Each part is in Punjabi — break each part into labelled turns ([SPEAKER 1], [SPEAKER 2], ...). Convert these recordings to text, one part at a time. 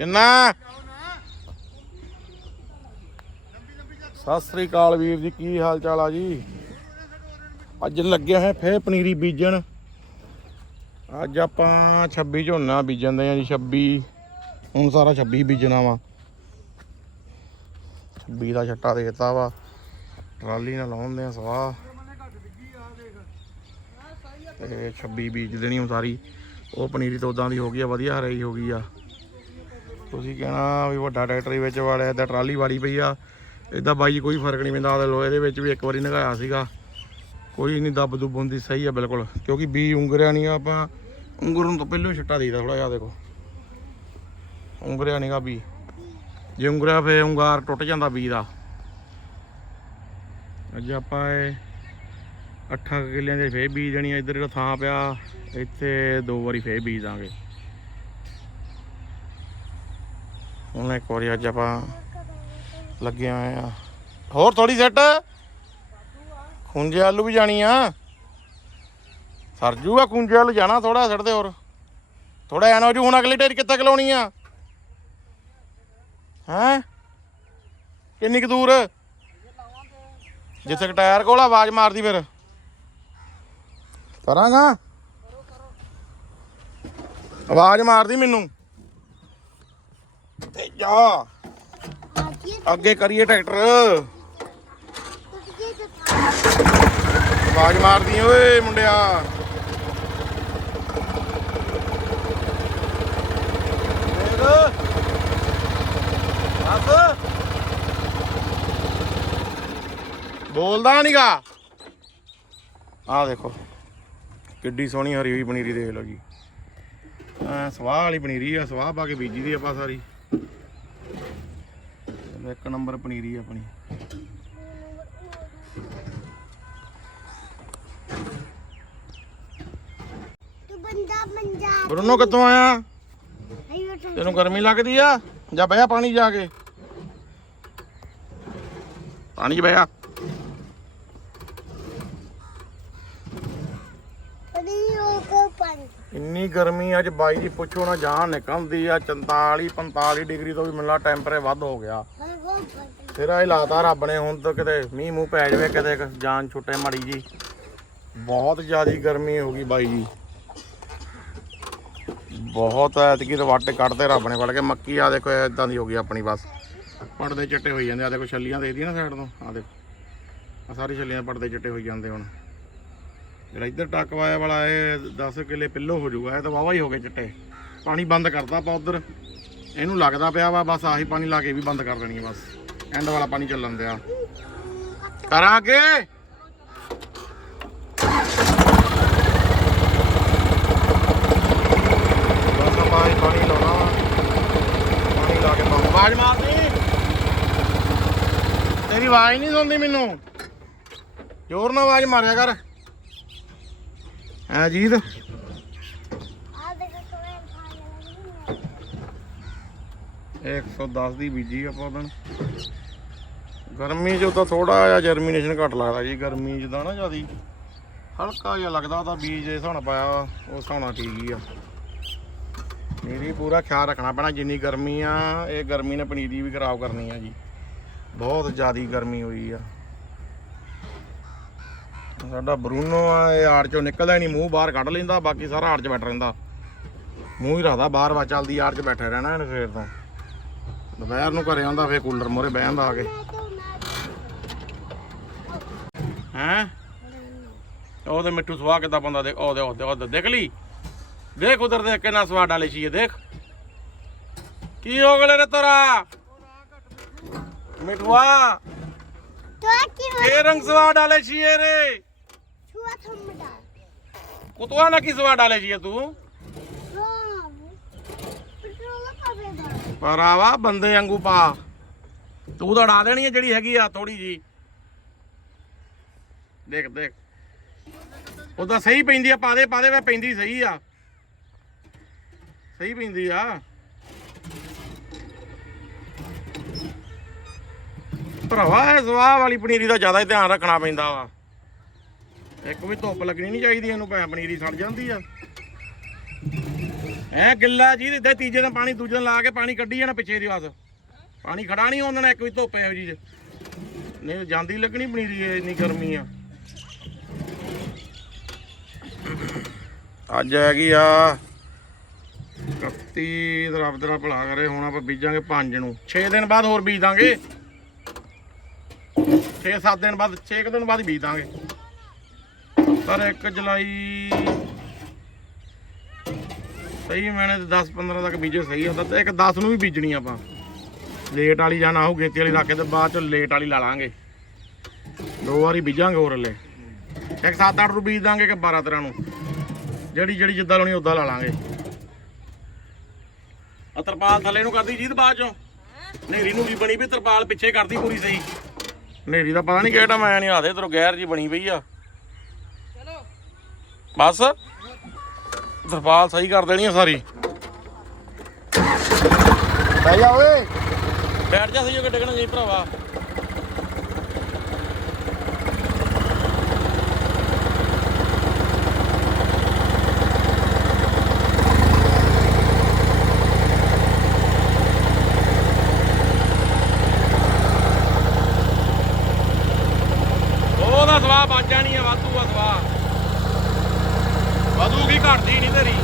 [SPEAKER 1] ਕਿੰਨਾ? ਸਤਿ ਸ੍ਰੀ ਅਕਾਲ ਵੀਰ ਜੀ, ਕੀ ਹਾਲ ਚਾਲ ਆ ਜੀ? ਅੱਜ ਲੱਗਿਆ ਹੋਏ ਫੇਰ ਪਨੀਰੀ ਬੀਜਣ। ਅੱਜ ਆਪਾਂ 26 ਝੋਨਾ ਬੀਜਣ ਦੇ ਆ ਜੀ 26 ਹੁਣ ਸਾਰਾ 26 ਬੀਜਣਾ ਵਾ। 26 ਦਾ ਛੱਟਾ ਦੇਤਾ ਵਾ। ਟਰਾਲੀ ਨਾਲ ਲਾਉਂਦੇ ਆ ਸਵਾਹ। ਤੇ 26 ਬੀਜ ਦੇਣੀ ਹੁਣ ਸਾਰੀ। ਉਹ ਪਨੀਰੀ ਤਾਂ ਉਦਾਂ ਦੀ ਹੋ ਗਈ ਆ, ਵਧੀਆ ਹਰਾਈ ਹੋ ਗਈ ਆ। ਤੁਸੀਂ ਕਹਿਣਾ ਵੀ ਵੱਡਾ ਟਰੈਕਟਰ ਵਿੱਚ ਵਾਲਿਆ, ਏਦਾਂ ਟਰਾਲੀ ਵਾਲੀ ਪਈ ਆ। ਇਦਾਂ ਬਾਈ ਜੀ ਕੋਈ ਫ਼ਰਕ ਨਹੀਂ ਪੈਂਦਾ ਆਦੇ ਲੋ ਇਹਦੇ ਵਿੱਚ ਵੀ ਇੱਕ ਵਾਰੀ ਨਗਾਇਆ ਸੀਗਾ। ਕੋਈ ਨਹੀਂ ਦੱਬ ਦੁੱਬ ਹੁੰਦੀ ਸਹੀ ਆ ਬਿਲਕੁਲ, ਕਿਉਂਕਿ ਬੀ ਉਂਗਰਿਆ ਨਹੀਂ ਆਪਾਂ ਉਂਗਰਨ ਤੋਂ ਪਹਿਲਾਂ ਹੀ ਛੱਟਾ ਦੇਈਦਾ ਥੋੜਾ ਜਿਹਾ ਦੇਖੋ। ਉਂਗਰਿਆ ਨਹੀਂਗਾ ਬੀ ਜੇ ਉਂਗਰਿਆ ਫੇ ਉਂਗਾਰ ਟੁੱਟ ਜਾਂਦਾ ਬੀ ਦਾ। ਅੱਜ ਆਪਾਂ ਇਹ ਅੱਠਾਂ ਕੁ ਕਿੱਲਿਆਂ ਦੇ ਫੇਰ ਬੀਜ ਦੇਣੀ ਆ, ਇੱਧਰ ਜਿਹੜਾ ਥਾਂ ਪਿਆ, ਇੱਥੇ ਦੋ ਵਾਰੀ ਫੇਰ ਬੀਜ ਦਾਂਗੇ। ਹੁਣ ਇੱਕ ਵਾਰੀ ਅੱਜ ਆਪਾਂ ਲੱਗੇ ਹੋਏ ਆ। ਹੋਰ ਥੋੜੀ ਸੈੱਟ ਖੁੰਝੇ ਆਲੂ ਵੀ ਜਾਣੀ ਆ। ਸਰਜੂ ਆ ਖੁੰਝੇ ਆਲੂ, ਜਾਣਾ ਥੋੜਾ ਸੱਟ ਦੇ ਹੋਰ। ਥੋੜਾ ਐਨ ਹੋ ਜੂ, ਹੁਣ ਅਗਲੀ ਢੇਰੀ ਕਿੱਥੇ ਕਲਾਉਣੀ ਆ? ਹੈਂ? ਕਿੰਨੀ ਕੁ ਦੂਰ? ਜਿੱਥੇ ਕੁ ਟਾਇਰ ਕੋਲ ਆਵਾਜ਼ ਮਾਰਦੀ ਫਿਰ। ਕਰਾਂਗਾ? ਆਵਾਜ਼ ਮਾਰਦੀ ਮੈਨੂੰ। ਤੇ ਜਾ। ਅੱਗੇ ਕਰੀਏ ਟਰੈਕਟਰ। ਆਵਾਜ਼ ਮਾਰਦੀ ਓਏ ਮੁੰਡਿਆ। ਦੇਖ। ਬਸ। ਬੋਲਦਾ ਨਹੀਂਗਾ ਆਹ ਦੇਖੋ। ਕਿੱਡੀ ਸੋਹਣੀ ਹਰੀ ਹੋਈ ਪਨੀਰੀ ਦੇਖ ਲਓ ਜੀ। ਐ ਸਵਾਹ ਵਾਲੀ ਪਨੀਰੀ ਆ, ਸਵਾਹ ਪਾ ਕੇ ਬੀਜੀ ਦੀ ਆਪਾਂ ਸਾਰੀ। ਇੱਕ ਨੰਬਰ ਪਨੀਰੀ ਆਪਣੀ।
[SPEAKER 2] ਤੂੰ ਬੰਦਾ ਪੰਜਾਬ
[SPEAKER 1] ਬਰੂਨੋ ਕਿੱਥੋਂ ਆਇਆ?
[SPEAKER 2] ਆਈ ਬੈਠਾ
[SPEAKER 1] ਤੈਨੂੰ ਗਰਮੀ ਲੱਗਦੀ ਆ? ਜਾ ਬਹਿ ਪਾਣੀ ਜਾ ਕੇ। ਪਾਣੀ 'ਚ ਬਹਿ ਜਾ
[SPEAKER 2] ਅਰੇ ਉਹ ਕੋ ਪਾਣੀ?
[SPEAKER 1] ਇੰਨੀ ਗਰਮੀ ਅੱਜ ਬਾਈ ਦੀ ਪੁੱਛੋ ਨਾ ਜਾਨ ਨਿਕਲਦੀ ਆ 44 45 ਡਿਗਰੀ ਤੋਂ ਵੀ ਮਿਲਣਾ ਟੈਂਪਰੇਚਰ ਵੱਧ ਹੋ ਗਿਆ।
[SPEAKER 2] ਮੈਂ ਕੋ
[SPEAKER 1] ਫਿਰ ਆ ਲਾਤਾ ਰੱਬ ਨੇ, ਹੁਣ ਤਾਂ ਕਿਤੇ ਮੀਂਹ ਮੂੰਹ ਪੈ ਜਾਵੇ, ਕਿਤੇ ਜਾਨ ਛੁੱਟੇ ਮਾੜੀ ਜੀ। ਬਹੁਤ ਜ਼ਿਆਦੀ ਗਰਮੀ ਹੋ ਗਈ ਬਾਈ ਜੀ। ਬਹੁਤ ਐਤਕੀ ਤਾਂ ਵੱਟ ਕੱਢਦੇ ਰੱਬ ਨੇ ਵੜ ਕੇ, ਮੱਕੀ ਆ ਦੇਖੋ ਇਦਾਂ ਦੀ ਹੋ ਗਈ ਆਪਣੀ ਬਸ। ਪੜਦੇ ਚਿੱਟੇ ਹੋਈ ਜਾਂਦੇ ਆ ਦੇਖੋ ਛੱਲੀਆਂ ਦੇਖਦੀਆਂ ਨਾ ਸਾਈਡ ਤੋਂ ਆ ਦੇਖੋ। ਆ ਸਾਰੀ ਛੱਲੀਆਂ ਪੜਦੇ ਚਿੱਟੇ ਹੋਈ ਜਾਂਦੇ ਹੁਣ। ਜਿਹੜਾ ਇੱਧਰ ਟੱਕਵਾਇਆ ਵਾਲਾ, ਇਹ 10 ਕਿੱਲੇ ਪਿੱਲੋ ਹੋ ਜਾਊਗਾ, ਇਹ ਤਾਂ ਵਾਵਾ ਹੀ ਹੋ ਗਏ ਚਿੱਟੇ। ਪਾਣੀ ਬੰਦ ਕਰਤਾ ਆਪਾਂ ਉਧਰ। ਇਹਨੂੰ ਲੱਗਦਾ ਪਿਆ ਵਾ, ਬਸ ਆਹੀ ਪਾਣੀ ਲਾ ਕੇ ਵੀ ਬੰਦ ਕਰ ਦੇਣੀ ਹੈ ਬਸ। ਐਂਡ ਵਾਲਾ ਪਾਣੀ ਚੱਲਣ ਦਿਆ। ਕਰਾਂਗੇ ਬਸ ਆਪਾਂ ਆਹੀ ਪਾਣੀ ਲਾਉਣਾ ਵਾ। ਪਾਣੀ ਲਾ ਕੇ ਪਾਉਂ ਆਵਾਜ਼ ਮਾਰਦੀ। ਤੇਰੀ ਆਵਾਜ਼ ਨਹੀਂ ਸੁਣਦੀ ਮੈਨੂੰ। ਜ਼ੋਰ ਨਾਲ ਆਵਾਜ਼ ਮਾਰਿਆ ਕਰ। ਹੈ ਜੀਤ।
[SPEAKER 2] ਆ ਦੇਖ ਤੋਏ ਪਾਣੀ
[SPEAKER 1] 110 ਦੀ ਬੀਜੀ ਆਪਾਂ ਉਹਦਨ ਗਰਮੀ 'ਚ ਤਾਂ ਥੋੜਾ ਜਿਹਾ ਜਰਮੀਨੇਸ਼ਨ ਘੱਟ ਲੱਗਦਾ ਜੀ ਗਰਮੀ 'ਚ ਤਾਂ ਨਾ ਜਿਆਦੀ। ਹਲਕਾ ਜਿਹਾ ਲੱਗਦਾ ਤਾਂ ਬੀਜ ਜੇ ਹਿਸਾਬ ਨਾਲ ਪਾਇਆ ਵਾ, ਉਹ ਹਿਸਾਬ ਨਾਲ ਠੀਕ ਹੀ ਆ। ਮੇਰੀ ਪੂਰਾ ਖਿਆਲ ਰੱਖਣਾ ਪੈਣਾ ਜਿੰਨੀ ਗਰਮੀ ਆ ਇਹ ਗਰਮੀ ਨੇ ਪਨੀਰੀ ਵੀ ਖਰਾਬ ਕਰਨੀ ਆ ਜੀ। ਬਹੁਤ ਜ਼ਿਆਦੀ ਗਰਮੀ ਹੋਈ ਆ। ਸਾਡਾ ਬਰੂਨੋ ਆ ਇਹ ਆੜ ਚੋਂ ਨਿਕਲਦਾ ਨਹੀਂ ਮੂੰਹ ਬਾਹਰ ਕੱਢ ਲੈਂਦਾ ਬਾਕੀ ਸਾਰਾ ਆੜ 'ਚ ਬੈਠ ਰਹਿੰਦਾ। ਮੂੰਹ ਹੀ ਰੱਖਦਾ ਬਾਹਰ ਵਾ ਚੱਲਦੀ ਆੜ 'ਚ ਬੈਠਾ ਰਹਿਣਾ ਇਹਨੇ ਸਵੇਰ ਤੋਂ। ਦੁਪਹਿਰ ਨੂੰ ਘਰੇ ਆਉਂਦਾ ਫੇਰ ਕੂਲਰ ਮੋਰੇ ਬਹਿ ਜਾਂਦਾ ਆ ਕੇ। ਹੈਂ? ਉਹ ਤੇ ਮਿੱਠੂ ਸਵਾਹ ਕਿੱਦਾਂ ਬੰਦਾ ਦੇਖ ਉਹ ਦੇ ਉਹ ਦੇ ਦੇ ਦੇਖ ਲਈ। ਦੇਖ ਉਧਰ ਦੇਖ ਕਿੰਨਾ ਸਵਾਦ ਡਾਲੇ ਛੀਏ ਦੇਖ। ਕੀ ਹੋ ਗਲੇ ਰੇ ਤੋਰਾ? ਮਿਠਵਾ
[SPEAKER 2] ਤੋ ਕੀ ਹੋ
[SPEAKER 1] ਇਹ ਰੰਗ ਸਵਾਦ ਡਾਲੇ ਛੀਏ ਰੇ?
[SPEAKER 2] ਛੁਆ ਥੰਮਦਾ
[SPEAKER 1] ਕੁਤਵਾ ਨਾ ਕੀ ਸਵਾਦ ਡਾਲੇ ਛੀਏ ਤੂੰ?
[SPEAKER 2] ਹਾਂ ਪੈਟਰੋਲ ਪਾਵੇਗਾ
[SPEAKER 1] ਪਰ ਆਵਾ ਬੰਦੇ ਵਾਂਗੂ ਪਾ। ਤੂੰ ਤਾਂ ਉਡਾ ਦੇਣੀ ਹੈ ਜਿਹੜੀ ਹੈਗੀ ਆ ਥੋੜੀ ਜੀ ਦੇਖ ਦੇਖ। ਉਹਦਾ ਸਹੀ ਪੈਂਦੀ ਆ, ਪਾ ਦੇ ਪਾ ਦੇ ਵੇ ਪੈਂਦੀ ਸਹੀ ਆ। ਸਹੀ ਪੈਂਦੀ ਆ। ਭਰਾਵਾ, ਇਹ ਸਵਾਹ ਵਾਲੀ ਪਨੀਰੀ ਦਾ ਜ਼ਿਆਦਾ ਧਿਆਨ ਰੱਖਣਾ ਪੈਂਦਾ ਵਾ। ਇੱਕ ਵੀ ਧੁੱਪ ਲੱਗਣੀ ਨਹੀਂ ਚਾਹੀਦੀ, ਇਹਨੂੰ ਭੈ ਪਨੀਰੀ ਸੜ ਜਾਂਦੀ ਆ। ਐ ਗਿੱਲਾ ਜੀ, ਇਦਾਂ ਤੀਜੇ ਦਿਨ ਪਾਣੀ, ਦੂਜੇ ਦਿਨ ਲਾ ਕੇ ਪਾਣੀ ਕੱਢੀ ਜਾਣਾ ਪਿੱਛੇ ਦੀ ਬਸ ਪਾਣੀ ਖੜਾ ਨਹੀਂ ਹੁੰਦਾ ਨਾ, ਇੱਕ ਵੀ ਧੁੱਪ ਇਹੋ ਜੀ ਨਹੀਂ, ਜਾਂਦੀ ਲੱਗਣੀ ਪਨੀਰੀ ਇੰਨੀ ਗਰਮੀ ਆ। ਅੱਜ ਹੈਗੀ ਆ 31 ਰੱਬ ਦਾ ਭਲਾ ਕਰੇ, ਹੁਣ ਆਪਾਂ ਬੀਜਾਂਗੇ 5 ਨੂੰ। 6 ਦਿਨ ਬਾਅਦ ਹੋਰ ਬੀਜ ਦਾਂਗੇ। 6-7 ਦਿਨ ਬਾਅਦ 6 ਦਿਨ ਬਾਅਦ ਬੀਜ ਦਾਂਗੇ। ਪਰ 1 ਜੁਲਾਈ ਸਹੀ ਮੈਨੇ 10-15 ਤੱਕ ਬੀਜੇ ਸਹੀ ਹੁੰਦਾ ਤੇ ਇੱਕ 10 ਨੂੰ ਵੀ ਬੀਜਣੀ ਆਪਾਂ। ਲੇਟ ਵਾਲੀ ਜਾਣਾ ਹੋਊ ਗੇਤੀ ਵਾਲੀ ਰੱਖ ਤੇ ਬਾਅਦ ਚ, ਲੇਟ ਵਾਲੀ ਲਾ ਲਾਂਗੇ। ਦੋ ਵਾਰੀ ਬੀਜਾਂਗੇ ਹੋਰ ਹਲੇ। ਇੱਕ 7-8 ਨੂੰ ਬੀਜ ਦਾਂਗੇ ਕਿ 12-13 ਨੂੰ। ਜਿਹੜੀ ਜਿਹੜੀ ਜਿੱਦਾਂ ਲਾਉਣੀ ਉਦਾਂ ਲਾ ਲਾਂਗੇ। ਆ ਤਰਪਾਲ ਥੱਲੇ ਨੂੰ ਕਰਦੀ ਜੀਤ ਬਾਅਦ ਚੋਂ। ਨੇਰੀ ਨੂੰ ਵੀ ਬਣੀ ਵੀ ਤਰਪਾਲ ਪਿੱਛੇ ਕਰਦੀ ਪੂਰੀ ਸਹੀ। ਨੇਰੀ ਦਾ ਪਤਾ ਨਹੀਂ ਕਿਹੜਾ ਮੈਂ ਨਹੀਂ ਆਦੇ ਤੇਰੋ ਗੈਰ ਜੀ ਬਣੀ ਪਈ ਆ। ਚਲੋ। ਬਸ। ਤਰਪਾਲ ਸਹੀ ਕਰ ਦੇਣੀ ਆ ਸਾਰੀ।
[SPEAKER 3] ਬਹਿ ਜਾ ਓਏ।
[SPEAKER 1] ਬੈਠ ਜਾ ਸਹੀ ਹੋ ਕੇ ਡਿੱਗਣਾ ਜੀ ਭਰਾਵਾ ਉਹਦਾ ਸਵਾਹ ਬਚ ਜਾਣੀ ਆ ਵਾਧੂ ਆ ਸਵਾਹ ਵਾਧੂ ਕੀ ਘਟਦੀ ਨਹੀਂ ਤੇਰੀ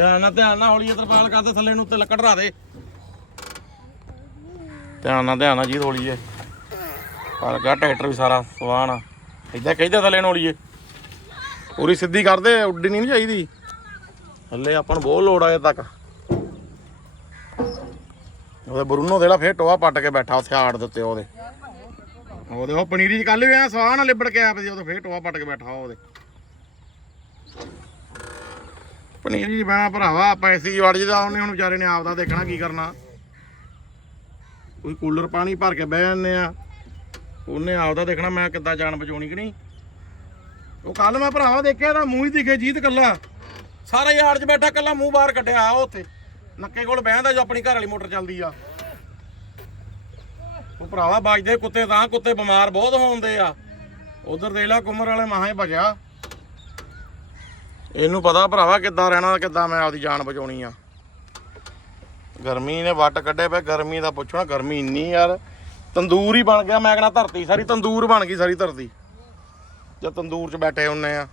[SPEAKER 1] ਧਿਆਨ ਨਾਲ ਧਿਆਨ ਨਾਲ ਹੌਲੀ ਤਰਪਾਲ ਕਰਦੇ ਥੱਲੇ ਨੂੰ ਉੱਤੇ ਲੱਕੜ ਰਾ ਦੇ। ਧਿਆਨ ਨਾਲ ਧਿਆਨ ਨਾਲ ਜੀ ਹੌਲੀਏ। ਪਰ ਗਾ ਟਰੈਕਟਰ ਵੀ ਸਾਰਾ ਸਵਾਨ ਇਦਾਂ ਕਹਿੰਦੇ ਥੱਲੇ ਨੂੰ ਹੌਲੀਏ। ਪੂਰੀ ਸਿੱਧੀ ਕਰਦੇ ਉੱਡੀ ਨਹੀਂ ਚਾਹੀਦੀ। ਥੱਲੇ ਆਪਾਂ ਨੂੰ ਬਹੁਤ ਲੋੜ ਆ ਅਜੇ ਤੱਕ। ਉਹਦੇ ਬਰੂਨੋ ਦੇ ਫੇਰ ਟੋਆ ਪੱਟ ਕੇ ਬੈਠਾ, ਉੱਥੇ ਆੜ ਦੇ ਉੱਤੇ ਉਹਦੇ। ਉਹਦੇ ਉਹ ਪਨੀਰੀ ਚ ਕੱਲ ਵੀ ਆ ਸਵਾਹ ਨਾਲ ਲਿਬੜ ਕੇ ਆਇਆ ਪਈ ਉਹਦੇ ਫੇਰ ਟੋਆ ਪੱਟ ਕੇ ਬੈਠਾ ਉਹਦੇ। ਪਨੀਰੀ ਮੈਂ ਭਰਾਵਾ ਪੈਸੀ ਵੜ ਜਿਹਦਾ ਉਹਨੇ ਹੁਣ ਵਿਚਾਰੇ ਨੇ ਆਪਦਾ ਦੇਖਣਾ ਕੀ ਕਰਨਾ। ਕੋਈ ਕੂਲਰ ਪਾਣੀ ਭਰ ਕੇ ਬਹਿ ਜਾਂਦੇ ਆ। ਉਹਨੇ ਆਪਦਾ ਦੇਖਣਾ, ਮੈਂ ਕਿੱਦਾਂ ਜਾਨ ਬਚਾਉਣੀ ਕਿ ਨਹੀਂ। ਉਹ ਕੱਲ ਮੈਂ ਭਰਾਵਾ ਦੇਖਿਆ ਤਾਂ ਮੂੰਹ ਹੀ ਦਿਖੇ, ਜੀਤ ਕੱਲਾ। ਸਾਰਾ ਯਾਰ 'ਚ ਬੈਠਾ, ਕੱਲਾ ਮੂੰਹ ਬਾਹਰ ਕੱਢਿਆ ਆ ਉੱਥੇ। ਨੱਕੇ ਕੋਲ ਬਹਿੰਦਾ ਜੋ ਆਪਣੀ ਘਰ ਵਾਲੀ ਮੋਟਰ ਚੱਲਦੀ ਆ। ਉਹ ਭਰਾਵਾ ਵੱਜਦੇ ਕੁੱਤੇ ਤਾਂ ਕੁੱਤੇ ਬਿਮਾਰ ਬਹੁਤ ਹੁੰਦੇ ਆ। ਉਧਰ ਦੇਖ ਲੈ, ਕੁਮਰ ਵਾਲੇ ਮਹਾਂ ਹੀ ਭਜਿਆ ਇਹਨੂੰ ਪਤਾ ਭਰਾਵਾ ਕਿੱਦਾਂ ਰਹਿਣਾ ਕਿੱਦਾਂ ਮੈਂ ਆਪਦੀ ਜਾਨ ਬਚਾਉਣੀ ਆ। ਗਰਮੀ ਨੇ ਵੱਟ ਕੱਢੇ ਪਏ, ਗਰਮੀ ਦਾ ਪੁੱਛਣਾ ਗਰਮੀ ਇੰਨੀ ਯਾਰ। ਤੰਦੂਰ ਹੀ ਬਣ ਗਿਆ, ਮੈਂ ਕਹਿੰਦਾ ਧਰਤੀ ਸਾਰੀ ਤੰਦੂਰ ਬਣ ਗਈ ਸਾਰੀ ਧਰਤੀ। ਜੇ ਤੰਦੂਰ 'ਚ ਬੈਠੇ ਹੁੰਨੇ ਆ।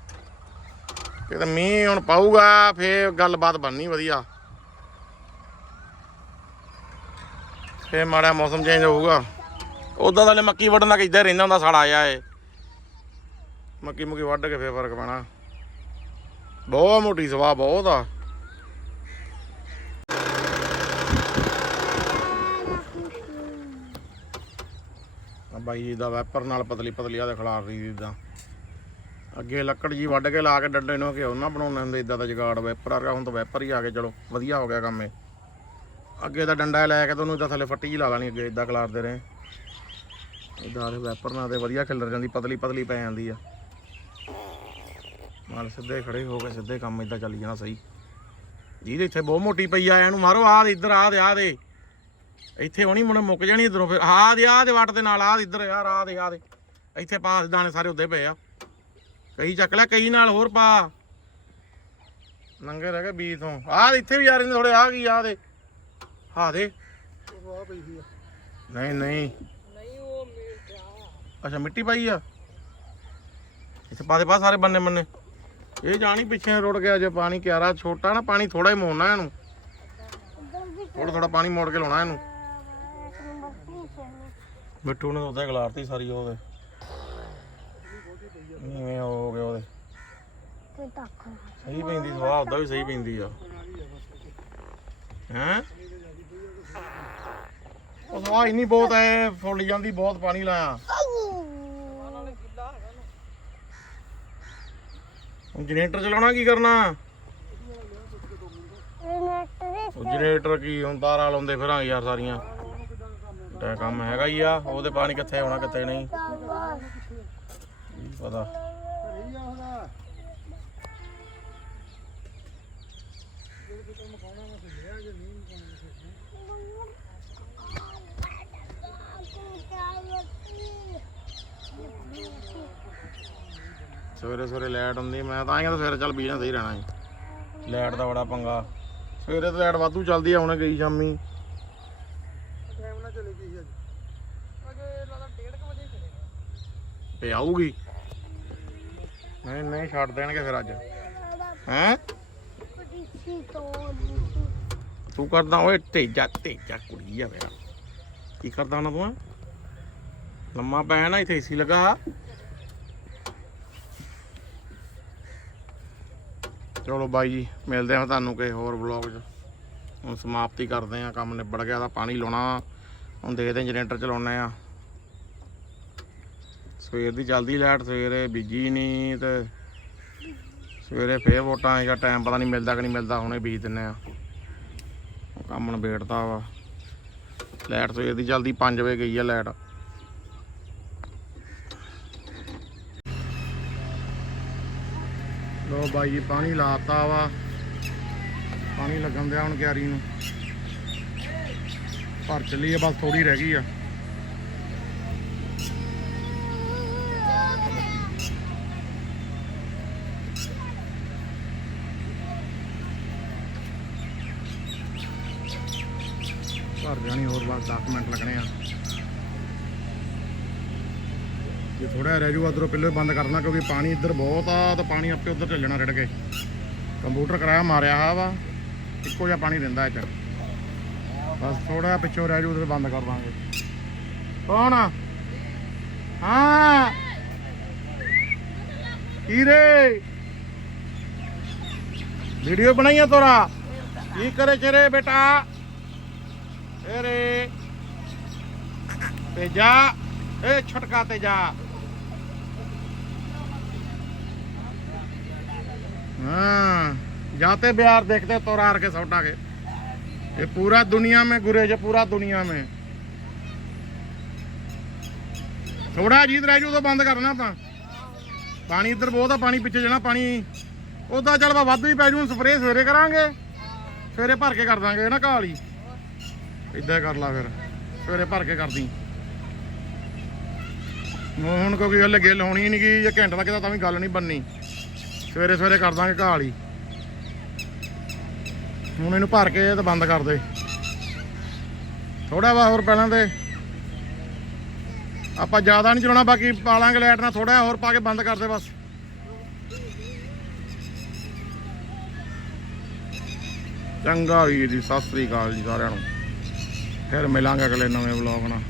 [SPEAKER 1] ਕਿਤੇ ਮੀਂਹ ਹੁਣ ਪਾਊਗਾ, ਫੇਰ ਗੱਲਬਾਤ ਬਣਨੀ ਵਧੀਆ। ਫੇਰ ਮਾੜਾ ਮੌਸਮ ਚੇਂਜ ਹੋਊਗਾ। ਉਦਾਂ ਤਾਂ ਮੱਕੀ ਵੱਢਣ ਦਾ ਕਿੱਦਾਂ ਰਹਿੰਦਾ ਹੁੰਦਾ, ਸਾੜਾ ਆਇਆ ਏ ਮੱਕੀ ਮੁੱਕੀ ਵੱਢ ਕੇ ਫੇਰ ਫ਼ਰਕ ਪੈਣਾ। ਬਹੁਤ ਮੋਟੀ ਸਵਾਹ ਬਹੁਤ ਆ। ਬਾਈ ਜੀ ਦਾ ਵੈਪਰ ਨਾਲ ਪਤਲੀ ਪਤਲੀ ਆ ਦੇ ਖਿਲਾਰ ਰਹੀ ਇਦਾਂ ਅੱਗੇ ਲੱਕੜ ਜੀ ਵੱਢ ਕੇ ਲਾ ਕੇ ਡੱਡੇ ਨੂੰ ਕਿ ਉਹਨਾਂ ਬਣਾਉਂਦੇ ਹੁੰਦੇ ਇਦਾਂ ਦਾ ਜਗਾੜ ਵੈਪਰ ਆ ਗਿਆ ਹੁਣ ਤਾਂ ਵੈਪਰ ਹੀ ਆ ਗਏ, ਚਲੋ ਵਧੀਆ ਹੋ ਗਿਆ ਕੰਮ ਇਹ। ਅੱਗੇ ਤਾਂ ਡੰਡਾ ਲੈ ਕੇ ਤੁਹਾਨੂੰ ਇਦਾਂ ਥੱਲੇ ਫੱਟੀ ਜੀ ਲਾ ਲੈਣੀ ਅੱਗੇ ਇਦਾਂ ਖਲਾਰਦੇ ਰਹੇ। ਇਦਾਂ ਦੇ ਵੈਪਰ ਨਾਲ ਤੇ ਵਧੀਆ ਖਿਲਰ ਜਾਂਦੀ, ਪਤਲੀ ਪਤਲੀ ਪੈ ਜਾਂਦੀ ਆ। ਨਾਲ ਸਿੱਧੇ ਖੜੇ ਹੋ ਕੇ ਸਿੱਧੇ ਕੰਮ ਇਦਾਂ ਚੱਲੀ ਜਾਣਾ ਸਹੀ। ਜਿਹਦੇ ਇੱਥੇ ਬਹੁਤ ਮੋਟੀ ਪਈ ਆ, ਇਹਨੂੰ ਮਾਰੋ, ਆਹ ਦੇ ਇੱਧਰ, ਆਹ ਦੇ ਆਹ ਦੇ। ਇੱਥੇ ਹੋਣੀ ਮੁੰਡੇ ਮੁੱਕ ਜਾਣੀ ਇਧਰੋਂ ਫਿਰ। ਆਹ ਦੇ ਆਹ ਦੇ ਵੱਟ ਦੇ ਨਾਲ, ਆਹ ਇੱਧਰ ਯਾਰ ਆਹ ਦੇ ਆਹ ਦੇ। ਇੱਥੇ ਪਾਸ ਦਾਣੇ ਸਾਰੇ ਉੱਦੇ ਪਏ ਆ। ਕਈ ਚੱਕ ਲੈ ਕਈ ਨਾਲ ਹੋਰ ਪਾ। ਨੰਗੇ ਰਹਿ ਗਏ ਬੀ ਤੋਂ। ਆਹ ਇੱਥੇ ਵੀ ਯਾਰ ਇਹਨੇ ਥੋੜੇ ਆ ਗਈ ਆਹ ਦੇ। ਹਾਂ ਦੇ। ਨਹੀਂ ਨਹੀਂ। ਅੱਛਾ, ਮਿੱਟੀ ਪਾਈ ਆ। ਇੱਥੇ ਪਾ ਦੇ, ਪਾ ਸਾਰੇ ਬੰਨੇ ਬੰਨੇ ਇਹ ਜਾਣੀ ਪਿੱਛੇ ਰੁੜ ਗਿਆ ਜੇ ਪਾਣੀ ਕਿਆਰਾ ਛੋਟਾ ਨਾ, ਪਾਣੀ ਥੋੜਾ ਹੀ ਮੋੜਨਾ ਇਹਨੂੰ। ਥੋੜਾ ਥੋੜਾ ਪਾਣੀ ਮੋੜ ਕੇ ਲਾਉਣਾ ਇਹਨੂੰ। ਮਿੱਟੂ ਨੇ ਉਹਦਾ ਗਲਾਰਤੀ ਸਾਰੀ ਉਹਦੇ। ਨੀਵੇਂ ਹੋ ਗਏ ਉਹਦੇ। ਸਹੀ ਪੈਂਦੀ ਸਵਾਹ ਉਹਦਾ ਵੀ ਸਹੀ ਪੈਂਦੀ ਆ। ਹੈਂ? ਉਹ ਸਵਾਹ ਇੰਨੀ ਬਹੁਤ ਐ, ਫੁੱਲ ਜਾਂਦੀ, ਬਹੁਤ ਪਾਣੀ ਲਾਇਆ। ਜਨਰੇਟਰ ਚਲਾਉਣਾ ਕੀ ਕਰਨਾ? ਉਹ ਜਨਰੇਟਰ ਕੀ ਹੁਣ ਤਾਰਾਂ ਲਾਉਂਦੇ ਫਿਰਾਂਗੇ ਯਾਰ ਸਾਰੀਆਂ। ਤਾਂ ਕੰਮ ਹੈਗਾ ਹੀ ਆ ਉਹਦੇ ਪਾਣੀ ਕਿੱਥੇ ਆਉਣਾ ਕਿੱਥੇ ਨਹੀਂ? ਕੀ ਪਤਾ। ਸਵੇਰੇ ਸਵੇਰੇ ਲਾਈਟ ਹੁੰਦੀ ਮੈਂ ਤਾਂ ਆਇਆ ਤਾਂ ਸਵੇਰੇ ਚੱਲ ਬਿਜਨਸ ਸਹੀ ਰਹਿਣਾ ਜੀ। ਲਾਈਟ ਦਾ ਬੜਾ ਪੰਗਾ। ਸਵੇਰੇ ਤਾਂ ਲਾਈਟ ਵਾਧੂ ਚੱਲਦੀ ਆ ਹੁਣ ਗਈ ਸ਼ਾਮੀ।
[SPEAKER 3] ਟਾਈਮ ਨਾਲ ਚਲੇ ਗਈ ਸੀ ਅੱਜ। ਅਗੇ ਲੱਗਦਾ 1:30 ਵਜੇ ਫਿਰੇਗਾ
[SPEAKER 1] ਤੇ ਆਊਗੀ? ਨਹੀਂ ਨਹੀਂ ਛੱਡ ਦੇਣਗੇ ਫਿਰ ਅੱਜ। ਹੈਂ?
[SPEAKER 2] ਤੋਂ
[SPEAKER 1] ਕਰਦਾ ਓਏ ਤੇਜਾ ਤੇਜਾ ਕੁੜੀ ਆ ਮੇਰਾ। ਕੀ ਕਰਦਾ ਹੁਣ ਤੂੰ? ਲੰਮਾ ਪੈ ਨਾ ਇੱਥੇ ਏਸੀ ਲਗਾ। ਚਲੋ ਬਾਈ ਜੀ, ਮਿਲਦੇ ਹਾਂ ਤੁਹਾਨੂੰ ਕਿਸੇ ਹੋਰ ਵਲੌਗ 'ਚ। ਹੁਣ ਸਮਾਪਤੀ ਕਰਦੇ ਆ ਕੰਮ ਨਿਬੜ ਗਿਆ ਤਾਂ ਪਾਣੀ ਲਾਉਣਾ। ਹੁਣ ਦੇਖਦੇ ਜਨਰੇਟਰ ਚਲਾਉਣੇ ਆ ਸਵੇਰ ਦੀ ਚੱਲਦੀ ਲਾਈਟ, ਸਵੇਰੇ ਬੀਜੀ ਨਹੀਂ ਤੇ ਸਵੇਰੇ ਫੇਰ ਵੋਟਾਂ ਦਾ ਟਾਈਮ ਪਤਾ ਨਹੀਂ ਮਿਲਦਾ ਕਿ ਨਹੀਂ ਮਿਲਦਾ, ਹੁਣੇ ਬੀਜ ਦਿੰਨੇ ਆ ਉਹ ਕੰਮ ਨਿਬੇੜਤਾ ਵਾ। ਲਾਈਟ ਸਵੇਰ ਦੀ ਚੱਲਦੀ 5 ਵਜੇ ਗਈ ਆ ਲਾਈਟ। ਲੋ ਬਾਈ ਜੀ, ਪਾਣੀ ਲਾਤਾ ਵਾ। ਪਾਣੀ ਲੱਗਣ ਦਿਆ ਹੁਣ ਕਿਆਰੀ ਨੂੰ। ਭਰ ਚੱਲੀ ਆ, ਬਸ ਥੋੜੀ ਰਹਿ ਗਈ ਆ। ਭਰ ਜਾਣੀ ਹੋਰ ਬਸ 10 ਮਿੰਟ ਲੱਗਣੇ ਆ। ਜੇ ਥੋੜਾ ਰਹਿ ਜੂਗਾ ਉਧਰੋਂ ਪਹਿਲਾਂ ਬੰਦ ਕਰਨਾ, ਕਿਉਂਕਿ ਪਾਣੀ ਇੱਧਰ ਬਹੁਤ ਆ, ਤਾਂ ਪਾਣੀ ਆਪੇ ਉਧਰ ਚੱਲਣਾ ਰੜ ਕੇ। ਕੰਪਿਊਟਰ ਕਰਾਇਆ, ਮਾਰਿਆ ਆ ਵਾ, ਇੱਕੋ ਜਿਹਾ ਪਾਣੀ ਰਹਿੰਦਾ ਇਹ ਬਸ ਥੋੜਾ ਪਿੱਛੋਂ ਰਹਿ ਜੂ ਉਧਰ ਬੰਦ ਕਰ ਦਾਂਗੇ। ਕੌਣ ਆ? ਹਾਂ। ਹੀਰੇ ਵੀਡੀਓ ਬਣਾਈਆ ਤੋਰਾ। ਕੀ ਕਰੇ ਚਰੇ ਬੇਟਾ? ਏਰੇ ਤੇ ਜਾ ਏ ਛਟਕਾ ਤੇ ਜਾ हाँ जाते बिहार देखते तो रार के सौटा के ये पूरा दुनिया में गुरेज है पूरा दुनिया में ਥੋੜਾ ਜੀਤ ਰਹਿ ਜੂ ਤਾਂ ਬੰਦ ਕਰਨਾ ਆਪਾਂ ਪਾਣੀ ਇੱਧਰ ਬਹੁਤ ਆ ਪਾਣੀ ਪਿੱਛੇ ਜਾਣਾ ਪਾਣੀ ਉਦਾਂ ਚੱਲ ਵਾ ਵਾਧੂ ਹੀ ਪੈ ਜੂ ਸਪਰੇਅ ਸਵੇਰੇ ਕਰਾਂਗੇ ਸਵੇਰੇ ਭਰ ਕੇ ਕਰ ਦਾਂਗੇ ਨਾ ਘਾਲ ਹੀ ਇਦਾਂ ਕਰ ਲਾ ਫਿਰ ਸਵੇਰੇ ਭਰ ਕੇ ਕਰਦੀ ਹੁਣ ਕਿਉਂਕਿ ਗੱਲ ਗਿੱਲ ਹੋਣੀ ਨਹੀਂ ਗਈ ਜੇ ਘੰਟਾ ਤੱਕ ਤਾਂ ਤਾਂ ਵੀ ਗੱਲ ਨਹੀਂ ਬੰਨੀ ਸਵੇਰੇ ਸਵੇਰੇ ਕਰ ਦਾਂਗੇ ਘਾਹ ਹੀ ਹੁਣ ਇਹਨੂੰ ਭਰ ਕੇ ਤੇ ਬੰਦ ਕਰ ਦੇ। ਥੋੜਾ ਵਾ ਹੋਰ ਪਹਿਲਾਂ ਤੇ ਆਪਾਂ ਜ਼ਿਆਦਾ ਨਹੀਂ ਚਲਾਉਣਾ, ਬਾਕੀ ਪਾ ਲਾਂਗੇ ਲਾਈਟ ਨਾਲ ਥੋੜਾ ਹੋਰ ਪਾ ਕੇ ਬੰਦ ਕਰ ਦੇ ਬਸ। ਚੰਗਾ ਵੀਰ ਜੀ, ਸਤਿ ਸ੍ਰੀ ਅਕਾਲ ਜੀ ਸਾਰਿਆਂ ਨੂੰ। ਫਿਰ ਮਿਲਾਂਗੇ ਅਗਲੇ ਨਵੇਂ ਵਲੌਗ ਨਾਲ।